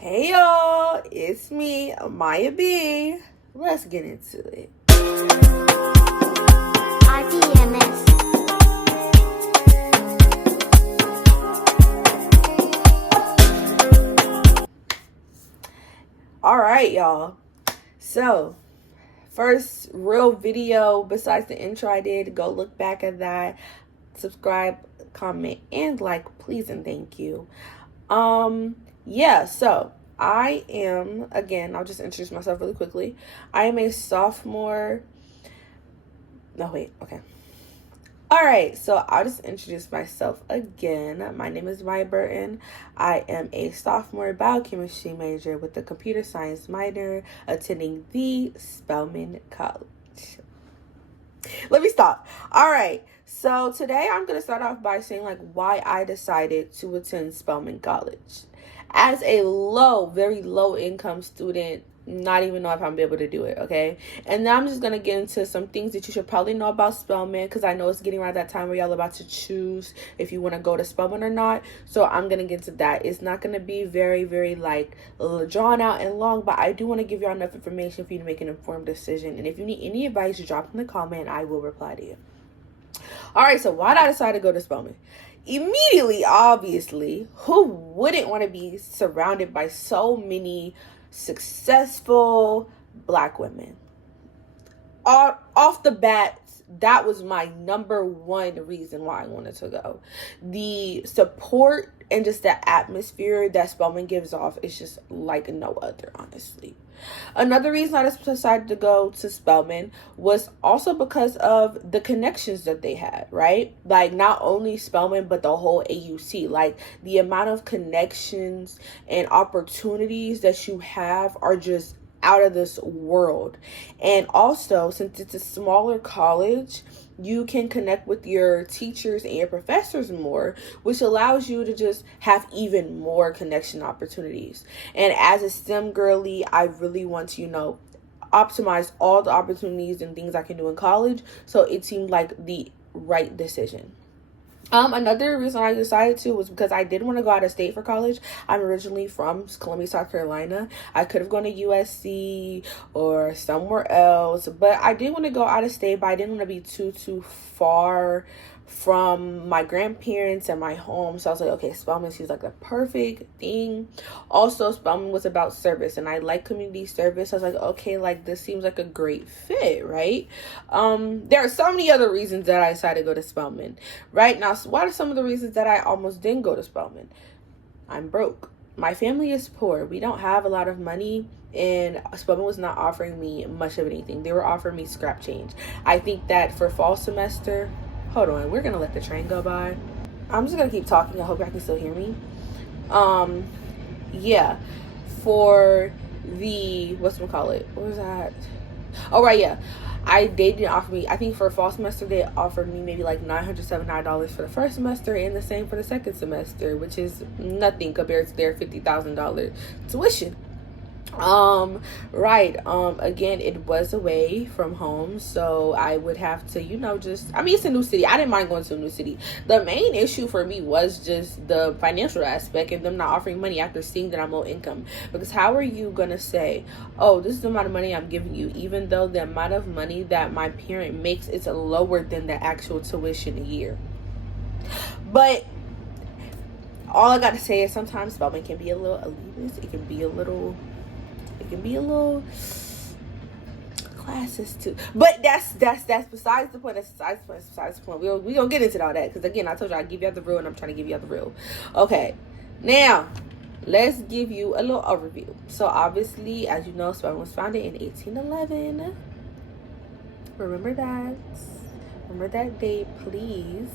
Hey y'all, it's me, Maya B. Let's get into it. RPMS. Alright, y'all. So, first real video besides the intro I did. Go look back at that. Subscribe, comment, and like, please and thank you. Yeah, so I am, again, I'll just introduce myself really quickly. I am a sophomore. No, wait, okay. All right, so I'll just introduce myself again. My name is Maya Burton. I am a sophomore biochemistry major with a computer science minor attending the Spelman College. Let me stop. All right, so today I'm going to start off by saying why I decided to attend Spelman College. As a very low income student, not even know if I'm gonna be able to do it, okay? And now I'm just gonna get into some things that you should probably know about Spelman, because I know it's getting around that time where y'all about to choose if you want to go to Spelman or not. So I'm gonna get into that. It's not gonna be very drawn out and long, but I do want to give y'all enough information for you to make an informed decision. And if you need any advice, drop in the comment. I will reply to you. All right, so why did I decide to go to Spelman? Immediately, obviously, who wouldn't want to be surrounded by so many successful Black women? Off the bat, that was my number one reason why I wanted to go. The support and just the atmosphere that Spelman gives off is just like no other, honestly. Another reason I decided to go to Spelman was also because of the connections that they had, right? Like, not only Spelman, but the whole AUC. Like, the amount of connections and opportunities that you have are just out of this world. And also, since it's a smaller college, you can connect with your teachers and your professors more, which allows you to just have even more connection opportunities. And as a STEM girly, I really want to, optimize all the opportunities and things I can do in college. So it seemed like the right decision. Another reason I decided to was because I did want to go out of state for college. I'm originally from Columbia, South Carolina. I could have gone to USC or somewhere else, but I did want to go out of state, but I didn't want to be too far from my grandparents and my home. So I was like, okay, Spelman seems like the perfect thing. Also, Spelman was about service, and I like community service. I was like, okay, this seems like a great fit, right? There are so many other reasons that I decided to go to Spelman. Right now, so what are some of the reasons that I almost didn't go to Spelman? I'm broke. My family is poor. We don't have a lot of money, and Spelman was not offering me much of anything. They were offering me scrap change. I think that for fall semester, hold on, we're gonna let the train go by. I'm just gonna keep talking. I hope y'all can still hear me. Yeah, for the, what was that? Oh, right, yeah. They didn't offer me, I think for fall semester, they offered me maybe $979 for the first semester, and the same for the second semester, which is nothing compared to their $50,000 tuition. Again, it was away from home, so I would have to, it's a new city. I didn't mind going to a new city. The main issue for me was just the financial aspect and them not offering money after seeing that I'm low income. Because how are you gonna say, oh, this is the amount of money I'm giving you, even though the amount of money that my parent makes is lower than the actual tuition a year? But all I gotta say is sometimes Spelman can be a little elitist. It can be a little classes too, but that's besides the point. Besides the point. We gonna get into all that, because again, I told you I give you the real, and I'm trying to give you the real. Okay, now let's give you a little overview. So obviously, as you know, Spelman was founded in 1811. Remember that date, please.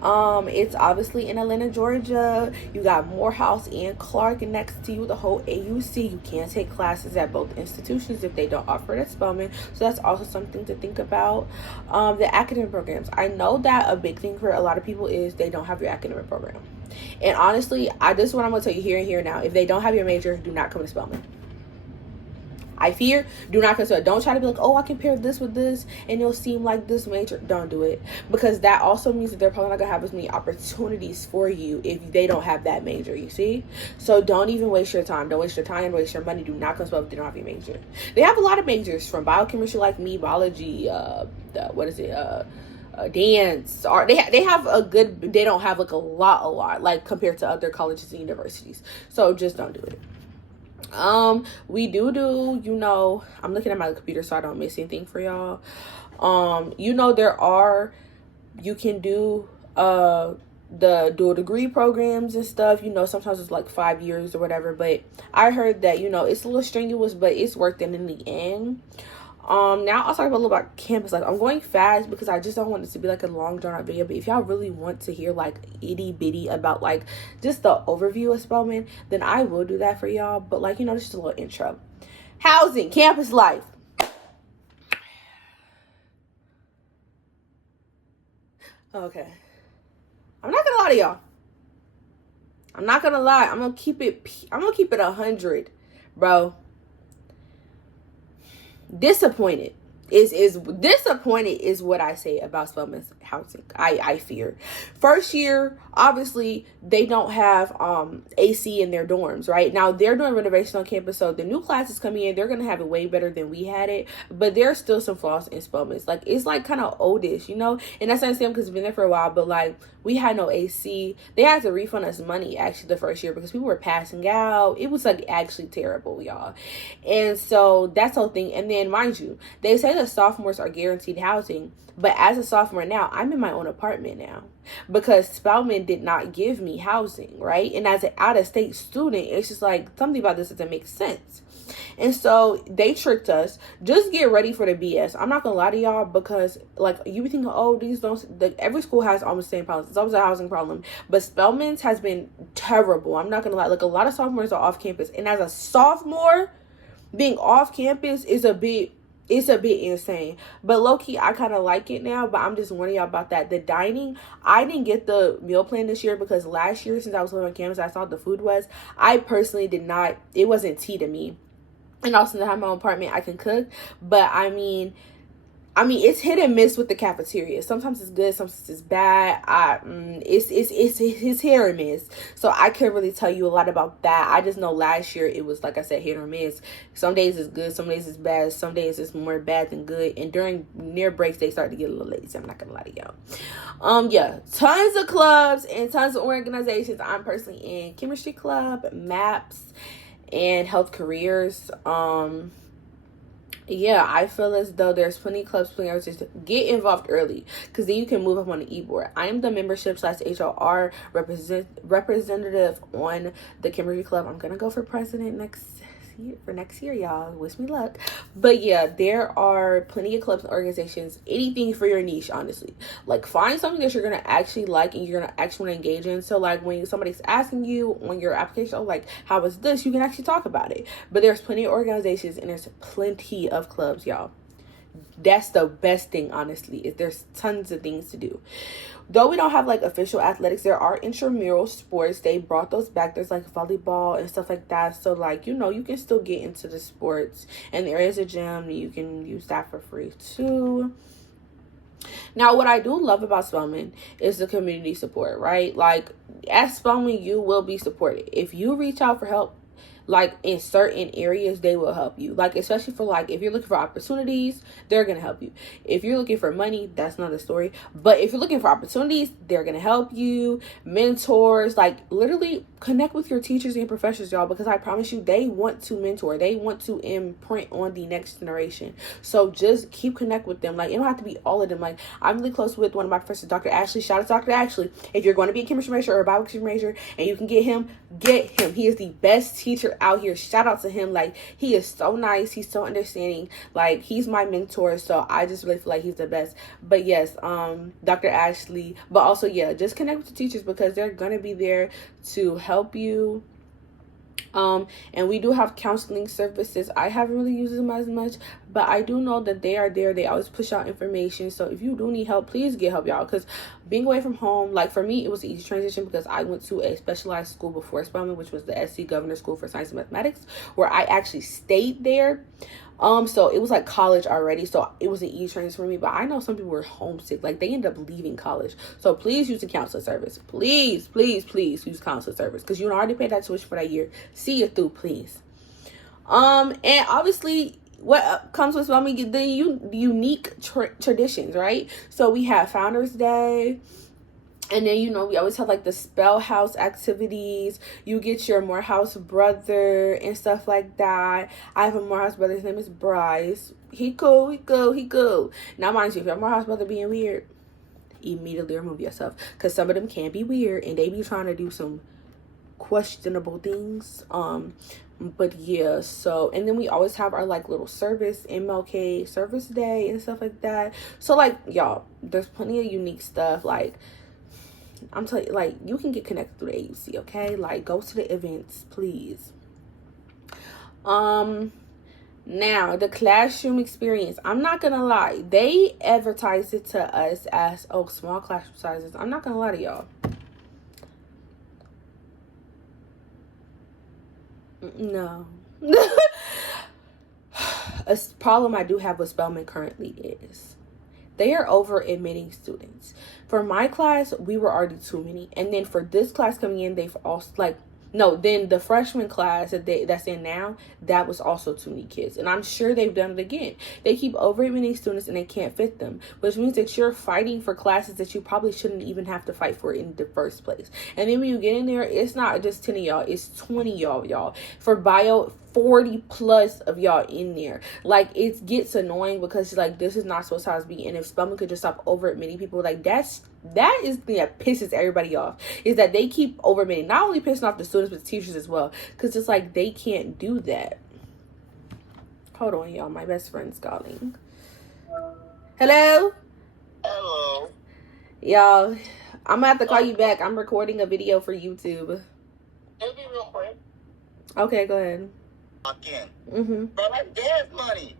It's obviously in Atlanta, Georgia. You got Morehouse and Clark next to you, the whole AUC. You can't take classes at both institutions if they don't offer it at Spelman. So that's also something to think about. The academic programs. I know that a big thing for a lot of people is they don't have your academic program. And honestly, this is what I'm going to tell you here and here now. If they don't have your major, do not come to Spelman. I fear, do not consider. Don't try to be like, oh, I can pair this with this and it'll seem like this major. Don't do it, because that also means that they're probably not gonna have as many opportunities for you if they don't have that major, you see? So don't even waste your time. Don't waste your time, waste your money. Do not consult if they don't have your major. They have a lot of majors, from biochemistry like me, biology, dance, art. They have a good, they don't have like a lot like compared to other colleges and universities. So just don't do it. We do, you know, I'm looking at my computer so I don't miss anything for y'all. You know, you can do the dual degree programs and stuff. You know, sometimes it's like 5 years or whatever, but I heard that, you know, it's a little strenuous, but it's worth it in the end. Now I'll talk a little about campus life. I'm going fast because I just don't want it to be like a long drawn out video, but if y'all really want to hear like itty bitty about like just the overview of Spelman, then I will do that for y'all. But like, you know, just a little intro. Housing, campus life. Okay. I'm not gonna lie to y'all. I'm not gonna lie. I'm gonna keep it 100, bro. Disappointed is what I say about Spelman's housing. I fear. First year, obviously, they don't have AC in their dorms, right? Now, they're doing renovation on campus, so the new classes coming in, they're going to have it way better than we had it, but there's still some flaws in Spelman's. Like, it's like kind of oldish, you know? And that's not saying because it's been there for a while, but like, we had no AC. They had to refund us money, actually, the first year because people were passing out. It was like actually terrible, y'all. And so that's the whole thing. And then, mind you, they say that sophomores are guaranteed housing, but as a sophomore now, I'm in my own apartment now because Spelman did not give me housing, right? And as an out-of-state student, it's just like something about this doesn't make sense. And so they tricked us. Just get ready for the BS. I'm not gonna lie to y'all, because like you be thinking, oh, these don't, like, every school has almost the same problems. It's always a housing problem, but Spelman's has been terrible. I'm not gonna lie. Like, a lot of sophomores are off campus, and as a sophomore, being off campus is a bit insane. But low-key, I kind of like it now, but I'm just warning y'all about that. The dining, I didn't get the meal plan this year because last year, since I was living on campus, I saw what the food was. I personally did not, it wasn't tea to me. And also, since I have my own apartment, I can cook. But I mean, it's hit and miss with the cafeteria. Sometimes it's good, sometimes it's bad. It's hit or miss. So I can't really tell you a lot about that. I just know last year it was, like I said, hit or miss. Some days it's good, some days it's bad, some days it's more bad than good. And during near breaks, they start to get a little lazy. I'm not gonna lie to y'all. Yeah, tons of clubs and tons of organizations. I'm personally in chemistry club, MAPS, and health careers. Yeah, I feel as though there's plenty of clubs, plenty of organizations. Get involved early, because then you can move up on the e-board. I am the membership/HLR representative on the chemistry club. I'm gonna go for president next year, y'all. Wish me luck. But yeah, there are plenty of clubs and organizations. Anything for your niche, honestly. Like, find something that you're gonna actually like and you're gonna actually want to engage in. So like, when somebody's asking you on your application, oh, like, how is this, you can actually talk about it. But there's plenty of organizations and there's plenty of clubs, y'all. That's the best thing, honestly, is there's tons of things to do. Though we don't have like official athletics, there are intramural sports. They brought those back. There's like volleyball and stuff like that. So like, you know, you can still get into the sports, and there is a gym. You can use that for free too. Now, what I do love about Spelman is the community support, right? Like, at Spelman, you will be supported. If you reach out for help, like, in certain areas, they will help you. Like, especially for, like, if you're looking for opportunities, they're going to help you. If you're looking for money, that's another story. But if you're looking for opportunities, they're going to help you. Mentors, like, literally connect with your teachers and professors, y'all, because I promise you, they want to mentor. They want to imprint on the next generation. So just keep connect with them. Like, it don't have to be all of them. Like, I'm really close with one of my professors, Dr. Ashley. Shout out to Dr. Ashley. If you're going to be a chemistry major or a biochemistry major and you can get him, get him. He is the best teacher out here. Shout out to him. Like, he is so nice. He's so understanding. Like, he's my mentor. So I just really feel like he's the best. But yes, Dr. Ashley. But also, yeah, just connect with the teachers because they're going to be there to help you And we do have counseling services. I haven't really used them as much, but I do know that they are there. They always push out information. So if you do need help, please get help, y'all. Because being away from home, like for me, it was an easy transition because I went to a specialized school before Spelman, which was the SC Governor School for Science and Mathematics, where I actually stayed there. So it was like college already, so it was an easy transition for me. But I know some people were homesick, like they end up leaving college. So please use the counselor service. Please, please, please use counselor service because you already paid that tuition for that year. See you through, please. And obviously, what comes with Spelman, the unique traditions, right? So we have Founders Day. And then, you know, we always have, like, the Spell House activities. You get your Morehouse brother and stuff like that. I have a Morehouse brother. His name is Bryce. He cool. Now, mind you, if your Morehouse brother being weird, immediately remove yourself. Because some of them can be weird. And they be trying to do some questionable things. But, yeah, so. And then we always have our, like, little service, MLK Service Day and stuff like that. So, like, y'all, there's plenty of unique stuff, like, I'm telling you, like, you can get connected through the AUC, okay? Like, go to the events, please. Now, the classroom experience. I'm not gonna lie. They advertised it to us as, oh, small classroom sizes. I'm not gonna lie to y'all. No. A problem I do have with Spelman currently is they are over admitting students. For my class, we were already too many. And then for this class coming in, they've also, like, no, then the freshman class that's in now, that was also too many kids. And I'm sure they've done it again. They keep over admitting students and they can't fit them, which means that you're fighting for classes that you probably shouldn't even have to fight for in the first place. And then when you get in there, it's not just 10 of y'all, it's 20 y'all. For bio, 40 plus of y'all in there. Like, it gets annoying because, like, this is not supposed to be. And if Spelman could just stop over admitting people, like, that is the thing that pisses everybody off, is that they keep over admitting, not only pissing off the students but the teachers as well, because it's like they can't do that. Hold on, y'all, my best friend's calling. Hello y'all, I'm gonna have to call you back. I'm recording a video for YouTube. It'll be real quick. Okay, go ahead. But like gas money,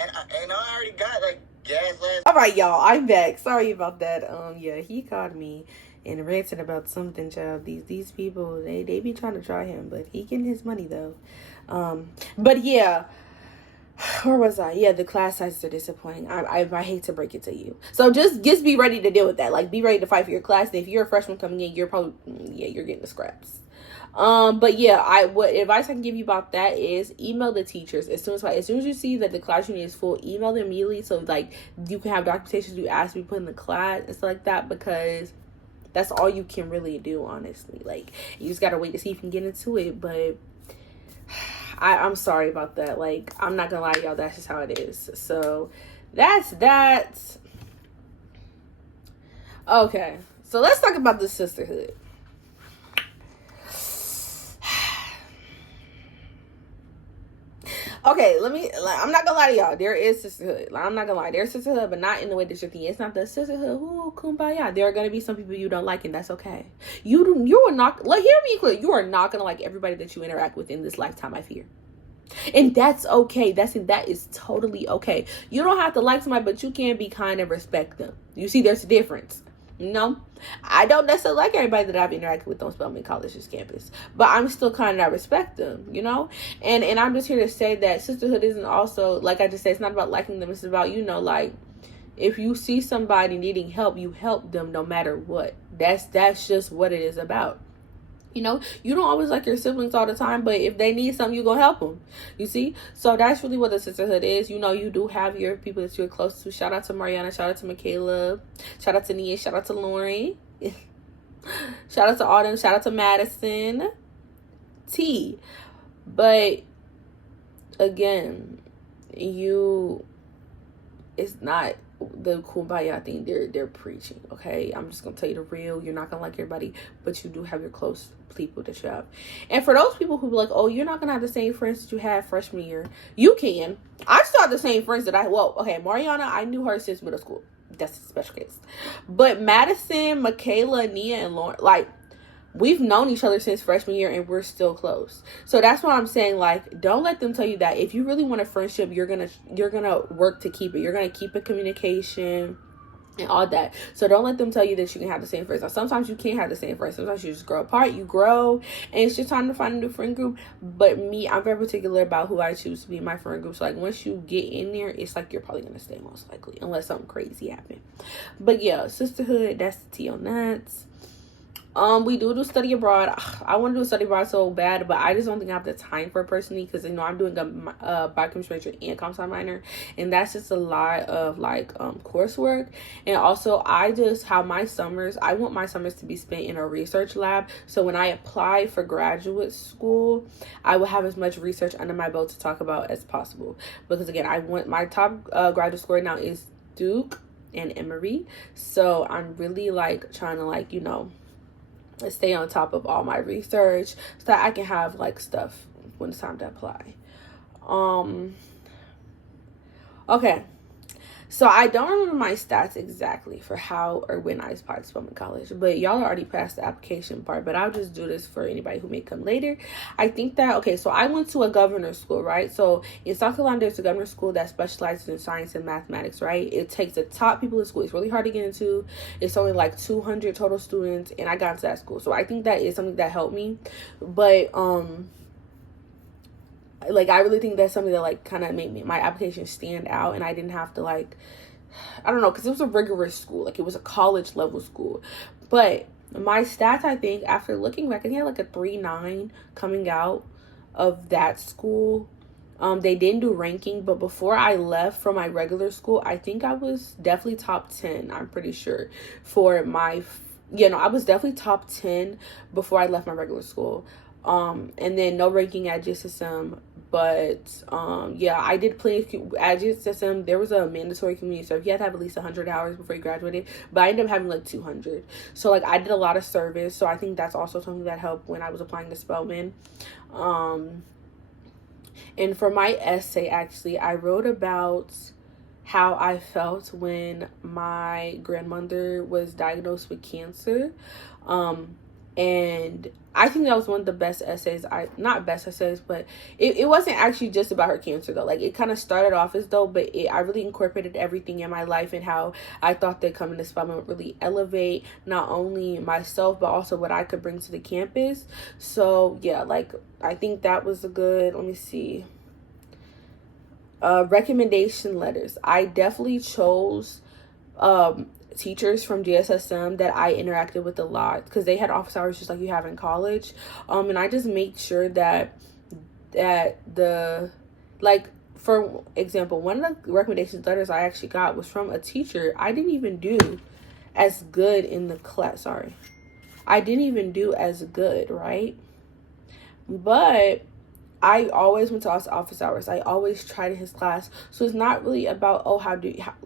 and I already got like gas last. All right, y'all, I'm back. Sorry about that. Yeah, he called me and ranted about something, child. These people, they be trying to try him, but he getting his money though. But yeah, where was I? Yeah, the class sizes are disappointing. I hate to break it to you. So just be ready to deal with that. Like, be ready to fight for your class. And if you're a freshman coming in, you're probably you're getting the scraps. But yeah, what advice I can give you about that is email the teachers as soon as you see that the class unit is full. Email them immediately so like you can have documentation you ask to be put in the class and stuff like that, because that's all you can really do, honestly. Like, you just gotta wait to see if you can get into it. But I'm sorry about that. Like, I'm not gonna lie to y'all, that's just how it is. So that's that. Okay, so let's talk about the sisterhood. Okay, I'm not gonna lie to y'all. There is sisterhood. Like, I'm not gonna lie. There's sisterhood, but not in the way that you're thinking. It's not the sisterhood, ooh, kumbaya. There are gonna be some people you don't like, and that's okay. You are not, like, hear me clear. You are not gonna like everybody that you interact with in this lifetime, I fear. And that's okay. That is totally okay. You don't have to like somebody, but you can be kind and respect them. You see, there's a difference. No, I don't necessarily like everybody that I've interacted with on Spelman College's campus, but I'm still kind and I respect them, you know? And I'm just here to say that sisterhood isn't also, like I just said, it's not about liking them. It's about, you know, like, if you see somebody needing help, you help them no matter what. That's just what it is about. You know, you don't always like your siblings all the time, but if they need something, you're going to help them. You see? So that's really what the sisterhood is. You know, you do have your people that you're close to. Shout out to Mariana. Shout out to Michaela. Shout out to Nia. Shout out to Lauren. Shout out to Autumn. Shout out to Madison. T. But, again, it's not the kumbaya thing they're preaching, okay? I'm just gonna tell you the real. You're not gonna like everybody, but you do have your close people that you have. And for those people who be like, oh, you're not gonna have the same friends that you had freshman year, you can. I still have the same friends that Mariana, I knew her since middle school. That's a special case. But Madison, Michaela, Nia, and Lauren, like, we've known each other since freshman year and we're still close. So that's why I'm saying, like, don't let them tell you that if you really want a friendship, you're gonna work to keep it. You're gonna keep a communication and all that. So don't let them tell you that you can have the same friends. Now, sometimes you can't have the same friends. Sometimes you just grow apart. You grow, and it's just time to find a new friend group. But me, I'm very particular about who I choose to be my friend group. So, like, once you get in there, it's like you're probably going to stay most likely, unless something crazy happens. But, yeah, sisterhood, that's the tea on that. We do study abroad. I want to do study abroad so bad, but I just don't think I have the time for it personally, because, you know, I'm doing a biochemistry major and comp sci minor, and that's just a lot of, like, coursework. And also, I want my summers to be spent in a research lab. So when I apply for graduate school, I will have as much research under my belt to talk about as possible, because, again, I want my top graduate school right now is Duke and Emory. So I'm really, like, trying to, like, you know, stay on top of all my research so that I can have, like, stuff when it's time to apply. Okay, so I don't remember my stats exactly for how or when I applied to Spelman College, but y'all already passed the application part, but I'll just do this for anybody who may come later. I think that, okay, so I went to a governor's school, right? So in South Carolina, there's a governor's school that specializes in science and mathematics, right? It takes the top people in school. It's really hard to get into. It's only like 200 total students, and I got into that school. So I think that is something that helped me. But, like, I really think that's something that, like, kind of made my application stand out, and I didn't have to, like, I don't know, because it was a rigorous school. Like, it was a college level school. But my stats, I think, after looking back, I think I had like a 3.9 coming out of that school. They didn't do ranking, but before I left from my regular school, I think I was definitely top 10, I'm pretty sure, for my, I was definitely top 10 before I left my regular school. And then no ranking at GSSM, but I did plenty at GSSM. There was a mandatory community service. You had to have at least 100 hours before you graduated, but I ended up having like 200. So, like, I did a lot of service, so I think that's also something that helped when I was applying to Spelman. And for my essay, actually, I wrote about how I felt when my grandmother was diagnosed with cancer. And I think that was one of the best essays. Not best essays, but it wasn't actually just about her cancer, though. Like, it kind of started off as though, but I really incorporated everything in my life and how I thought that coming to Spelman would really elevate not only myself, but also what I could bring to the campus. So, yeah, like, I think that was a good, let me see. Recommendation letters. I definitely chose teachers from GSSM that I interacted with a lot, because they had office hours just like you have in college. And I just make sure that the, like, for example, one of the recommendation letters I actually got was from a teacher. I didn't even do as good in the class. I didn't even do as good, right? But I always went to office hours. I always tried in his class. So it's not really about,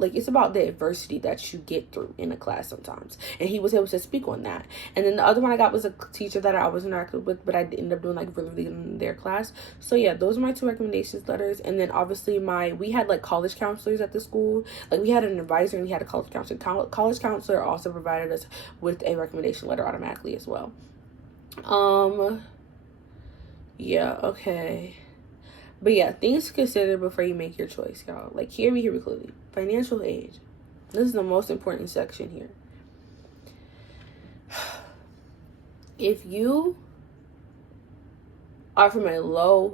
it's about the adversity that you get through in a class sometimes. And he was able to speak on that. And then the other one I got was a teacher that I always interacted with, but I ended up doing, like, really good in their class. So yeah, those are my 2 recommendations letters. And then obviously we had, like, college counselors at the school. Like, we had an advisor and we had a college counselor. College counselor also provided us with a recommendation letter automatically as well. Yeah, okay. But yeah, things to consider before you make your choice, y'all. Like, hear me clearly. Financial aid. This is the most important section here. If you are from a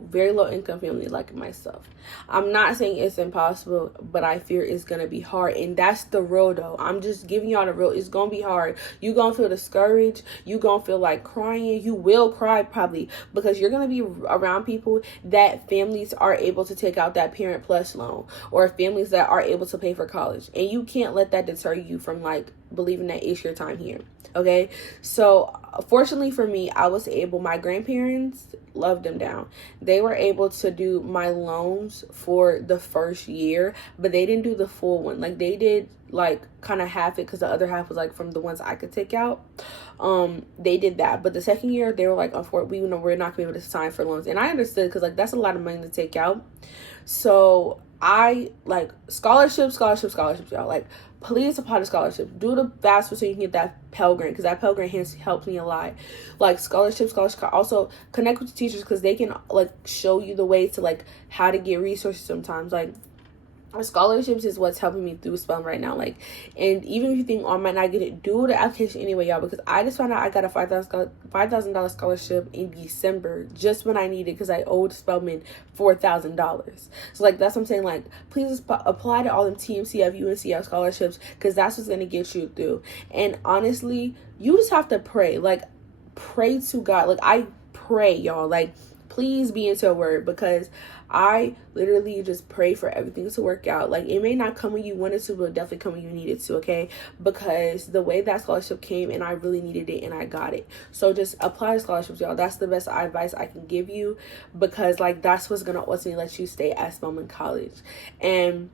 very low income family like myself, I'm not saying it's impossible, but I fear it's gonna be hard. And that's the real, though. I'm just giving y'all the real. It's gonna be hard. You gonna feel discouraged. You gonna feel like crying. You will cry probably, because you're gonna be around people that families are able to take out that Parent Plus loan, or families that are able to pay for college, and you can't let that deter you from, like, believing that it's your time here. Okay, so fortunately for me, my grandparents loved them down. They were able to do my loans for the first year, but they didn't do the full one. Like, they did, like, kind of half it, because the other half was, like, from the ones I could take out. They did that, but the second year they were like, we're not gonna be able to sign for loans. And I understood, because, like, that's a lot of money to take out. So I like scholarships, y'all. Like, please apply to scholarships. Do the FAFSA so you can get that Pell Grant, because that Pell Grant has helped me a lot. Like, scholarships. Also connect with the teachers, because they can like show you the way to like how to get resources sometimes. Like, scholarships is what's helping me through Spelman right now. Like, and even if you think, oh, I might not get it, do the application anyway, y'all, because I just found out I got a $5,000 scholarship in December, just when I needed, because I owed Spelman $4,000. So like, that's what I'm saying. Like, please just apply to all them TMCF, UNCF scholarships, because that's what's gonna get you through. And honestly, you just have to pray. Like, pray to God. Like, I pray, y'all. Like, please be into a word, because I literally just pray for everything to work out. Like, it may not come when you wanted to, but it'll definitely come when you needed to, okay? Because the way that scholarship came, and I really needed it, and I got it. So just apply to scholarships, y'all. That's the best advice I can give you, because like, that's what's gonna ultimately let you stay at Spelman College. And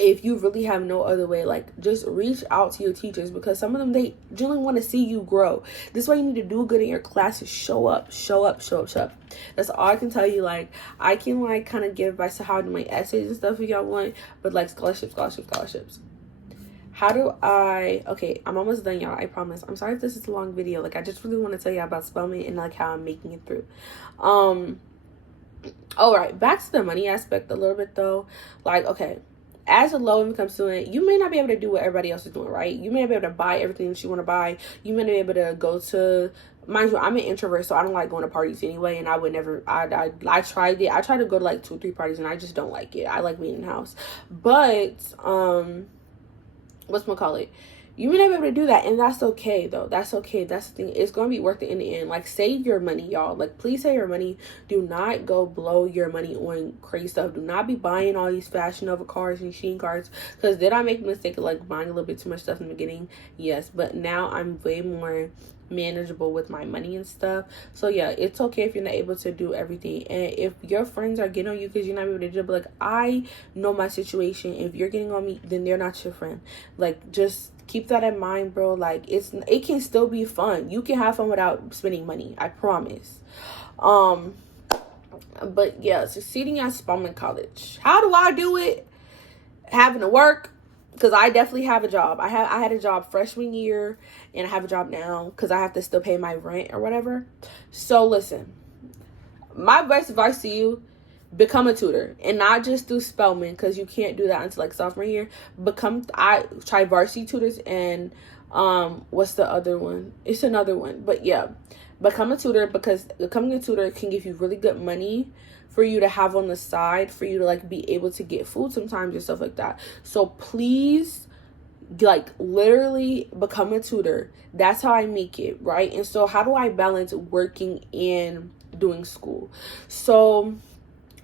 if you really have no other way, like, just reach out to your teachers, because some of them, they generally want to see you grow. This is why you need to do good in your classes. Show up. That's all I can tell you. Like, I can like kind of give advice to how to do my essays and stuff if y'all want, but like, scholarships. How do I, okay, I'm almost done, y'all, I promise. I'm sorry if this is a long video. Like, I just really want to tell you about Spelman and like how I'm making it through. All right, back to the money aspect a little bit though. Like, okay, as a low income student, you may not be able to do what everybody else is doing, right? You may not be able to buy everything that you want to buy. You may not be able to go to, mind you, I'm an introvert, so I don't like going to parties anyway. And I would never, I tried it. I tried to go to like 2 or 3 parties, and I just don't like it. I like being in the house. But, whatchamacallit? You may not be able to do that, and that's okay, though. That's okay. That's the thing. It's going to be worth it in the end. Like, save your money, y'all. Like, please save your money. Do not go blow your money on crazy stuff. Do not be buying all these Fashion Nova cards and Shein cards, because did I make the mistake of, like, buying a little bit too much stuff in the beginning? Yes, but now I'm way more manageable with my money and stuff. So yeah, it's okay if you're not able to do everything. And if your friends are getting on you because you're not able to do it, but like, I know my situation. If you're getting on me, then they're not your friend. Like, just keep that in mind, bro. Like, it can still be fun. You can have fun without spending money, I promise. But yeah, succeeding at Spelman College. How do I do it? Having to work, because I definitely have a job. I had a job freshman year, and I have a job now because I have to still pay my rent or whatever. So listen, my best advice to you: become a tutor, and not just do Spelman, because you can't do that until like sophomore year. I try varsity tutors, and what's the other one? It's another one, but yeah, become a tutor, because becoming a tutor can give you really good money for you to have on the side, for you to like be able to get food sometimes and stuff like that. So please, like, literally become a tutor. That's how I make it, right? And so how do I balance working and doing school? So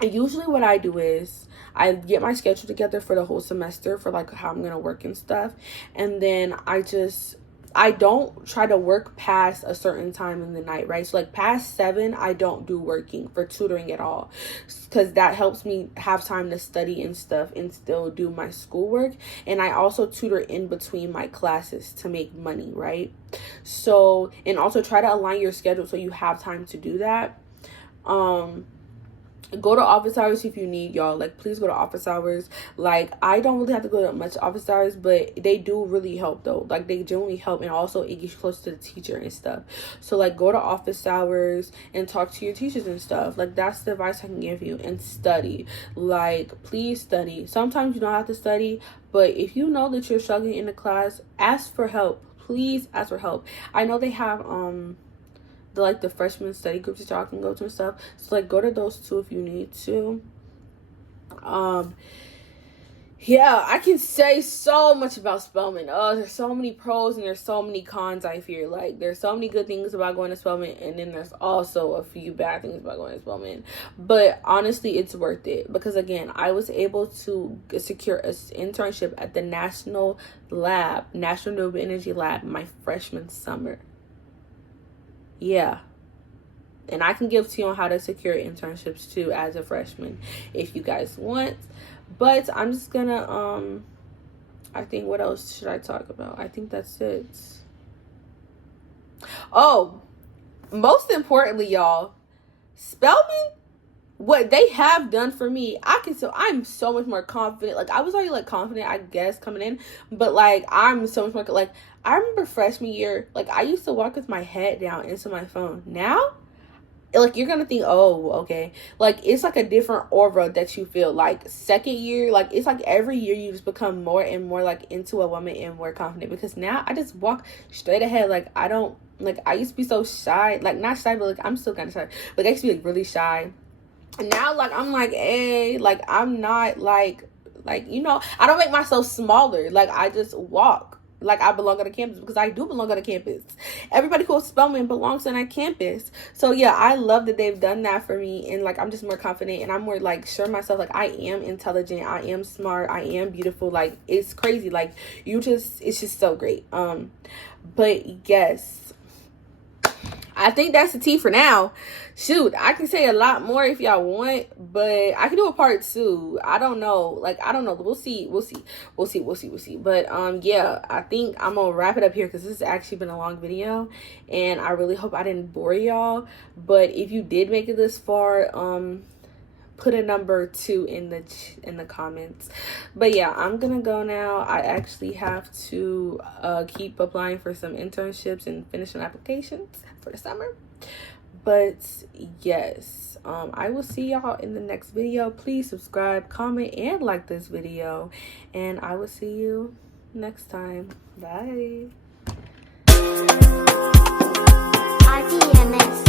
usually what I do is I get my schedule together for the whole semester, for like how I'm gonna work and stuff, and then I don't try to work past a certain time in the night, right? So like past 7, I don't do working for tutoring at all, because that helps me have time to study and stuff and still do my schoolwork. And I also tutor in between my classes to make money, right? So, and also try to align your schedule so you have time to do that. Go to office hours if you need, y'all. Like, please go to office hours. Like, I don't really have to go to much office hours, but they do really help though. Like, they genuinely help, and also it gets you close to the teacher and stuff. So like, go to office hours and talk to your teachers and stuff. Like, that's the advice I can give you. And study. Like, please study. Sometimes you don't have to study, but if you know that you're struggling in the class, ask for help. Please ask for help. I know they have the freshman study groups that y'all can go to and stuff. So like, go to those too if you need to. Yeah, I can say so much about Spelman. Oh, there's so many pros and there's so many cons, I fear. Like, there's so many good things about going to Spelman, and then there's also a few bad things about going to Spelman. But honestly, it's worth it, because again, I was able to secure an internship at the National Renewable Energy Lab, my freshman summer. Yeah. And I can give to you on how to secure internships too as a freshman if you guys want. But I'm just gonna I think, what else should I talk about? I think that's it. Oh, most importantly, y'all, Spelman what they have done for me, I'm so much more confident. Like, I was already, like, confident, I guess, coming in, but, like, I'm so much more, like, I remember freshman year, like, I used to walk with my head down into my phone. Now, like, you're gonna think, oh, okay, like, it's like a different aura that you feel. Like, second year, like, it's like every year you just become more and more, like, into a woman and more confident, because now I just walk straight ahead. Like, I don't, like, I used to be so shy, like, not shy, but, like, I'm still kind of shy, like, I used to be, like, really shy. And now, like, I'm like, hey, like, I'm not, like, you know, I don't make myself smaller. Like, I just walk like I belong on a campus, because I do belong on a campus. Everybody who goes Spelman belongs on that campus. So, yeah, I love that they've done that for me. And, like, I'm just more confident, and I'm more, like, sure myself. Like, I am intelligent. I am smart. I am beautiful. Like, it's crazy. Like, it's just so great. But, yes. I think that's the tea for now. Shoot, I can say a lot more if y'all want, but I can do a part 2. I don't know. Like, I don't know. We'll see. But, yeah, I think I'm going to wrap it up here, because this has actually been a long video, and I really hope I didn't bore y'all. But if you did make it this far, put a number 2 in the comments. But yeah, I'm gonna go now. I actually have to keep applying for some internships and finishing applications for the summer. But yes, I will see y'all in the next video. Please subscribe, comment, and like this video, and I will see you next time. Bye. RDMS.